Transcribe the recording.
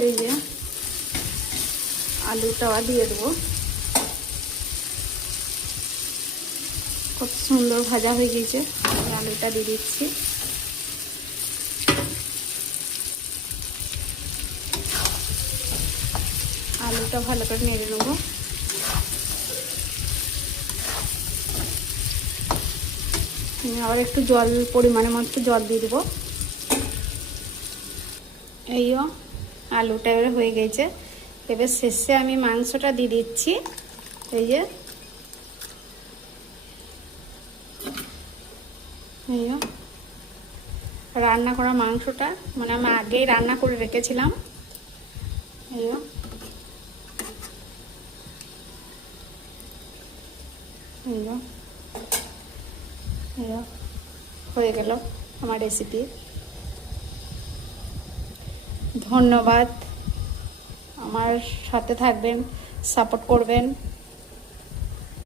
এই যে আলুটাও দিয়ে দেবো। কত সুন্দর ভাজা হয়ে গেছে। আলুটা দিয়ে দিচ্ছি। আলুটা ভালো করে নেড়ে নেবো। আবার একটু জল, পরিমাণে মতো জল দিয়ে দেবো। এইও আলুটা এবারে হয়ে গেছে। এবার শেষে আমি মাংসটা দিয়ে দিচ্ছি। এই যে এইও রান্না করা মাংসটা, মানে আমি আগেই রান্না করে রেখেছিলাম। এইও এইও এইও হয়ে গেল আমার রেসিপি। ধন্যবাদ। আমার সাথে থাকবেন, সাপোর্ট করবেন।